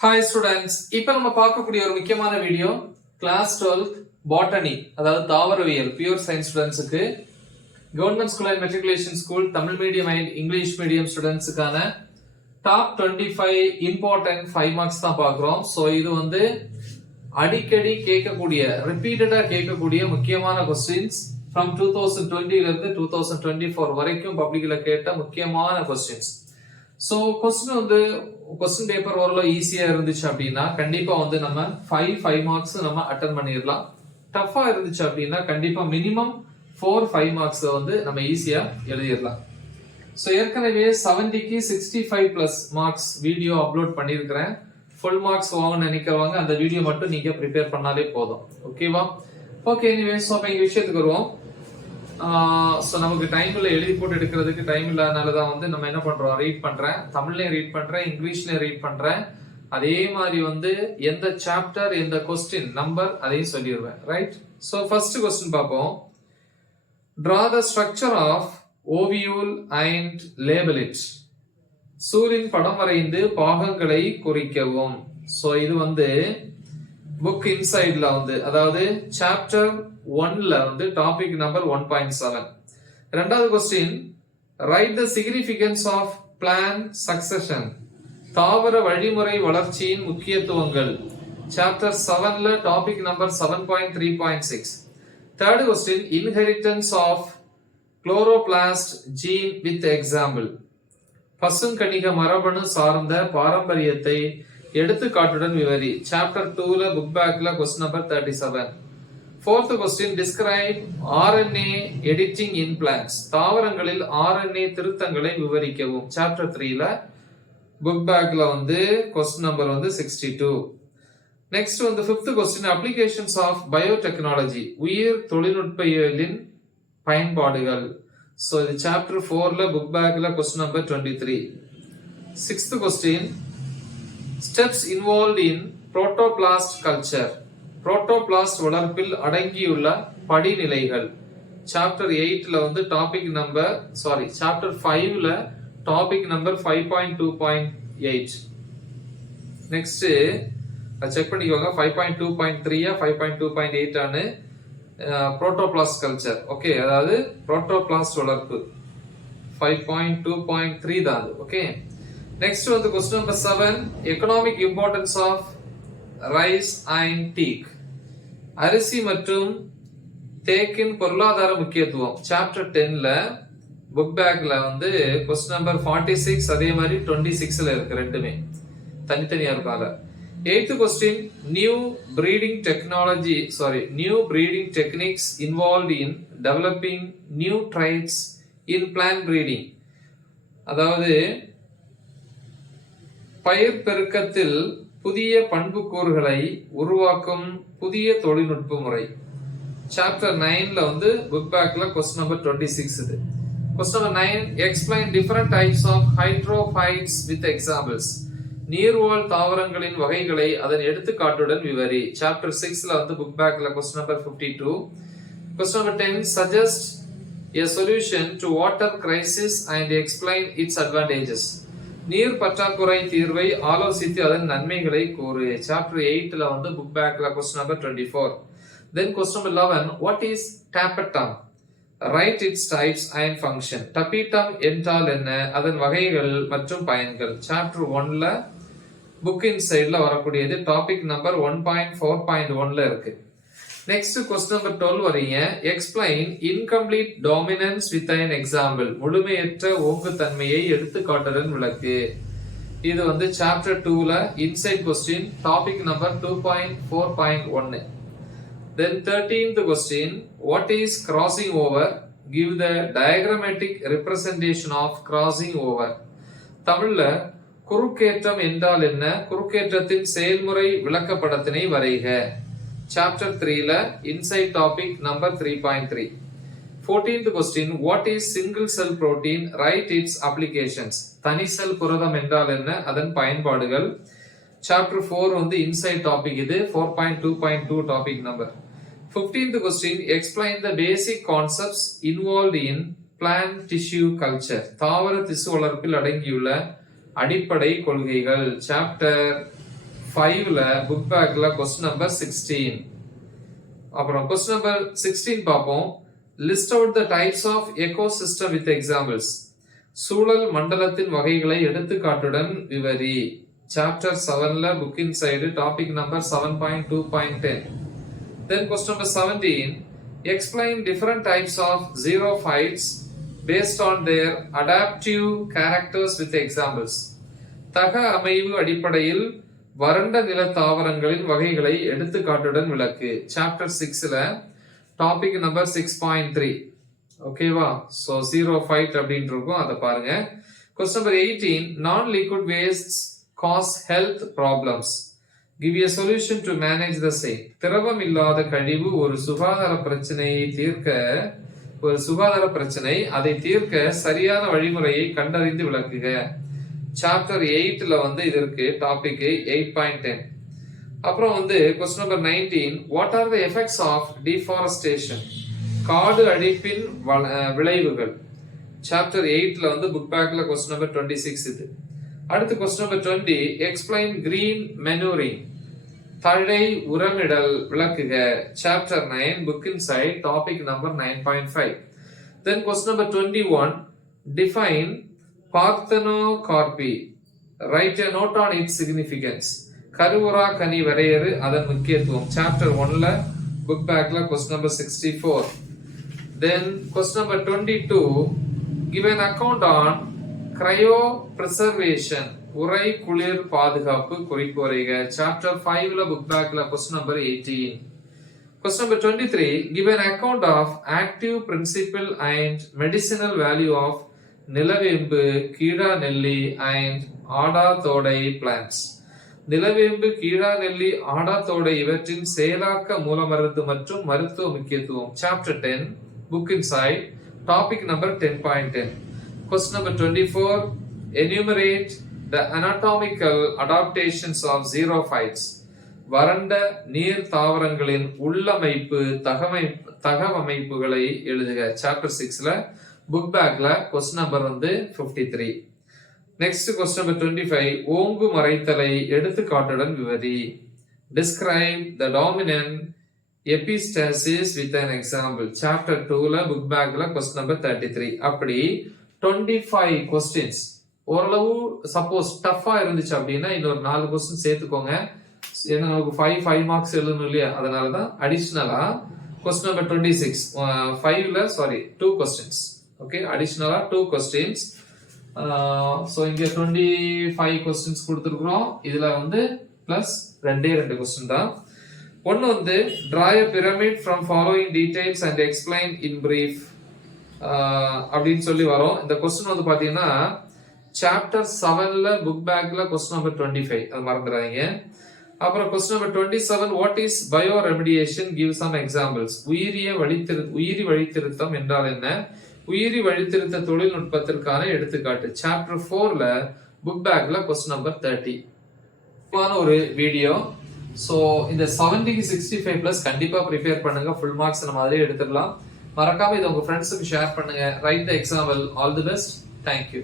Hi students இப்போ நம்ம பார்க்கக்கூடிய ஒரு முக்கியமான வீடியோ கிளாஸ் டுவெல்த் பாட்டனி அதாவது தாவரவியல் பியூர் சயின்ஸ் ஸ்டூடெண்ட்ஸுக்கு government school and matriculation school Tamil medium and English medium ஸ்டூடெண்ட்ஸுக்கான top twenty five important five marks தான் பார்க்குறோம். ஸோ இது வந்து அடிக்கடி கேட்கக்கூடிய ரிப்பீட்டடாக கேட்கக்கூடிய முக்கியமான கொஸ்டின்ஸ் ஃப்ரம் டூ தௌசண்ட் டுவெண்ட்டிலேருந்து டூ தௌசண்ட் டுவெண்ட்டி ஃபோர் வரைக்கும் பப்ளிக்கில் கேட்ட முக்கியமான கொஸ்டின்ஸ் ஸோ கொஸ்டின் வந்து கொஸ்டின் பேப்பர் ஓரளவு ஈஸியா இருந்துச்சு அப்படின்னா கண்டிப்பா வந்து நம்ம ஃபைவ் ஃபைவ் மார்க்ஸ் நம்ம அட்டன் பண்ணிடலாம். டஃபா இருந்துச்சு அப்படின்னா கண்டிப்பா மினிமம் ஃபோர் ஃபைவ் மார்க்ஸ் வந்து நம்ம ஈஸியா எழுதிடலாம். ஸோ ஏற்கனவே செவன்டிக்கு sixty five plus marks video upload பண்ணியிருக்கிறேன். ஃபுல் மார்க்ஸ் வாங்கன்னு நினைக்கிறவங்க அந்த வீடியோ மட்டும் நீங்க ப்ரிப்பேர் பண்ணாலே போதும். ஓகேவா ஓகே எனிவே ஸோ அப்போ எங்கள் விஷயத்துக்கு வருவோம். ஸோ நமக்கு டைம் இல்லை எழுதி போட்டு எடுக்கிறதுக்கு டைம் இல்லாதனால தான் வந்து நம்ம என்ன பண்றோம்? ரீட் பண்றேன். தமிழ்லையும் ரீட் பண்றேன் இங்கிலீஷ்லையும் ரீட் பண்றேன். அதே மாதிரி வந்து எந்த சாப்டர் எந்த கொஸ்டின் நம்பர் அதையும் சொல்லிடுவேன் ரைட் ஸோ ஃபர்ஸ்ட் கொஸ்டின் பார்ப்போம். Draw the structure of ovule and label it சூரியன் படம் வரைந்து பாகங்களை குறிக்கவும். ஸோ இது வந்து புக் இன்சைட்ல வந்து அதாவது சாப்டர் ஒன்ல வந்து topic number one point seven ரெண்டாவது question write the significance of plant succession தாவர வழிமுறை வளர்ச்சியின் முக்கியத்துவங்கள். சாப்டர் செவன்ல topic number seven point three point six third question inheritance of chloroplast gene with example பசுங்கணிக மரபணு சார்ந்த பாரம்பரியத்தை எடுத்துக்காட்டுடன் விவரி. சாப்டர் டூல புக் பேக்ல question number thirty seven fourth question describe RNA editing in plants தாவரங்களில் ஆர்என்ஏ திருத்தங்களை விவரிக்கவும். சாப்டர் த்ரீல புக் பேக்ல வந்து கொஸ்டின் நம்பர் வந்து சிக்ஸ்டி டூ நெக்ஸ்ட் வந்து fifth question applications of biotechnology உயிர் தொழில்நுட்பியலின் பயன்பாடுகள். ஸோ இது சாப்டர் ஃபோரில் புக் பேக்கில் question number twenty three sixth question steps involve in protoplast culture protoplast வளர்ப்பில் அடங்கியுள்ள படிநிலைகள். சாப்டர் எயிட்ல வந்து டாபிக் நம்பர் சாரி சாப்டர் ஃபைவ்ல topic number five point two point eight next check பண்ணிக்கோங்க ஃபைவ் பாயிண்ட் டூ பாயிண்ட் த்ரீயா five point two point எயிட்டானு protoplast culture okay அதாவது புரோட்டோபிளாஸ்ட் வளர்ப்பு five point two point three தான் அது ஓகே நெக்ஸ்ட் வந்து question number seven economic importance of rice and teak அரிசி மற்றும் தேக்கின் பொருளாதார முக்கியத்துவம். சாப்டர் டென்ல புக் பேக்ல வந்து கொஸ்டின் நம்பர் ஃபார்ட்டி சிக்ஸ் அதே மாதிரி டுவெண்ட்டி சிக்ஸ்ல இருக்கு ரெண்டுமே. தனித்தனியா இருக்காங்க eighth question new breeding technology sorry new breeding techniques involve in developing new traits in plant breeding அதாவது பயிர் பெருக்கத்தில் புதிய பண்புக்கூறுகளை உருவாக்கும் புதிய தொழில்நுட்ப முறை. சாப்டர் நைன்ல வந்து புக் பேக்ல கொஸ்டின் நம்பர் டுவெண்ட்டி சிக்ஸ் இது. Question number nine explain different types of hydrophytes with examples நீர்வாழ் தாவரங்களின் வகைகளை அதன் எடுத்துக்காட்டுடன் விவரி. சாப்டர் சிக்ஸ்ல வந்து புக் பேக்ல question number fifty two question number ten suggest a solution to water crisis and explain its advantages. நீர் பற்றாக்குறை தீர்வை ஆலோசித்து அதன் நன்மைகளை கூறு. சாப்டர் எயிட்ல வந்து புக் பேக்ல question number twenty four then question number eleven what is tapetum write its types and function tapetum என்றால் என்ன? அதன் வகைகள் மற்றும் பயன்கள். சாப்டர் ஒன்ல புக்கின் சைடில் சைட்ல வரக்கூடியது topic number one point four point ஒன்ல இருக்கு. நெக்ஸ்ட் கொஸ்டின் நம்பர் டுவெல் வரீங்க. Explain incomplete dominance with an example முழுமையற்ற ஓங்குத்தன்மையை எடுத்துக்காட்டுடன் விளக்கு. இது வந்து சாப்டர் டூல inside question topic number two point four point ஒன்னு then thirteenth question what is crossing over give the diagrammatic representation of crossing over தமிழ்ல குறுக்கேற்றம் என்றால் என்ன? குறுக்கேற்றத்தின் செயல்முறை விளக்கப்படத்தினை வரைக. சாப்டர் த்ரீல inside topic number three point three fourteenth question what is single cell protein write its applications தனி cell புரதம் என்றால் என்ன? அதன் பயன்பாடுகள். சாப்டர் ஃபோர் வந்து இன்சைட் டாபிக் இது. Four point two point two topic number fifteenth question explain the basic concepts involve in plant tissue culture தாவர திசு வளர்ப்பில் அடங்கியுள்ள அடிப்படை கொள்கைகள். சாப்டர் ஃபைவ்ல புக் பேக்ல கொஸ்டின் நம்பர் சிக்ஸ்டீன் அப்புறம் கொஸ்டின் நம்பர் சிக்ஸ்டீன் பார்ப்போம். List out the types of ecosystem with examples சூழல் மண்டலத்தின் வகைகளை எடுத்துக்காட்டுடன் விவரி. சாப்டர் செவன்ல புக்கின் side topic number seven point two point ten then question number seventeen explain different types of xerophytes based on their adaptive characters with examples தக அமைவு அடிப்படையில் வறண்ட நில தாவரங்களின் வகைகளை எடுத்துக்காட்டுடன் விளக்கு. சாப்டர் சிக்ஸ்ல topic number six point three ஓகேவா ஸோ ஜீரோ ஃபைட் அப்படின்னு இருக்கும். அதை பாருங்க. Question number eighteen non liquid waste cause health problems give a solution to manage the same திரவம் இல்லாத கழிவு ஒரு சுகாதார பிரச்சனையை தீர்க்க ஒரு சுகாதார பிரச்சனை. அதை தீர்க்க சரியான வழிமுறையை கண்டறிந்து விளக்குக. சாப்டர் எயிட்ல வந்து இது இருக்கு டாபிக் எயிட் பாயிண்ட் டென் அப்புறம் வந்து question number nineteen what are the effects of deforestation காடு அழிப்பின் வள- விளைவுகள். சாப்டர் எயிட்ல வந்து புக் பேக்ல கொஸ்டின் நம்பர் டுவெண்ட்டி சிக்ஸ் இது. அடுத்து question number twenty explain green manuring தழை உரமிடல் விளக்குக. Chapter nine book in side topic number nine point five then question number twenty one define parthenocarpy write a note on its significance கருவுரா கனி வரையறு அதன் முக்கியத்துவம். Chapter ஒன்ல book பேக்ல question number sixty four then question number twenty two give account on on cryo உரை குளிர் பாதுகாப்பு குறிப்பு வரைக. சாப்டர் ஃபைவ்ல புக் பேக்ல question number eighteen Question number 23. Give an account of active principle and medicinal value of nilavembu keezhanelli and ஆடா தோடை நிலவேம்பு கீழா நெல்லி ஆடா தோடை இவற்றின் செயலாக்க மூலமருந்து மற்றும் மருத்துவ முக்கியத்துவம். Chapter ten book in side topic number ten point ten question number twenty four enumerate the anatomical adaptations of zero xerophytes. வறண்ட நீர் தாவரங்களின் உள்ளமைப்பு தகமை தகவமைப்புகளை எழுதுக. சாப்டர் சிக்ஸ்ல புக் பேக்ல கொஸ்டின் நம்பர் வந்து 53 three next question number twenty five ஓங்கு மறைத்தலை எடுத்துக்காட்டுடன் விவரி describe the dominant epistasis with an example chapter டூல புக் பேக்ல கொஸ்டின் நம்பர் தேர்ட்டி த்ரீ அப்படி டுவெண்ட்டி ஃபைவ் கொஸ்டின்ஸ் ஓரளவு சப்போஸ் டஃபா இருந்துச்சு அப்படின்னா இன்னொரு நாலு கொஸ்டின் சேர்த்துக்கோங்க. ஏன்னா நமக்கு ஃபைவ் ஃபைவ் மார்க்ஸ் எழுதணும் இல்லையா? அதனால தான் அடிஷ்னலா கொஸ்டின் நம்பர் டுவெண்ட்டி சிக்ஸ் ஃபைவ்ல சாரி டூ கொஸ்டின்ஸ் ஓகே அடிஷ்னலாக டூ கொஸ்டின்ஸ் ஸோ இங்கே டுவெண்ட்டி ஃபைவ் கொஸ்டின்ஸ் கொடுத்துருக்குறோம். இதில் வந்து ப்ளஸ் ரெண்டே ரெண்டு கொஸ்டின் தான். ஒன்று வந்து draw pyramid from following following and and explain in uh, அப்படின்னு சொல்லி வரும். இந்த கொஸ்டின் வந்து பார்த்தீங்கன்னா சாப்டர் செவனில் புக் பேக்கில் கொஸ்டின் நம்பர் டுவெண்ட்டி ஃபைவ் அது மறந்துடாதீங்க. அப்புறம் question number twenty seven what is bioremediation give some examples உயிரிய வழித்திரு உயிரி வழித்திருத்தம் என்றால் என்ன? உயிரி வழித்திருத்த தொழில்நுட்பத்திற்கான எடுத்துக்காட்டு. சாப்டர் ஃபோர்ல புக் பேக்ல கொஸ்டின் நம்பர் தேர்ட்டி ஒரு வீடியோ ஸோ இந்த செவன்டிக்கு சிக்ஸ்டி ஃபைவ் ப்ளஸ் கண்டிப்பாக ப்ரிப்பேர் பண்ணுங்க. ஃபுல் மார்க்ஸ் இந்த மாதிரி எடுத்துடலாம் மறக்காம இதை உங்க ஃப்ரெண்ட்ஸுக்கு ஷேர் பண்ணுங்க. Write the example all the best thank you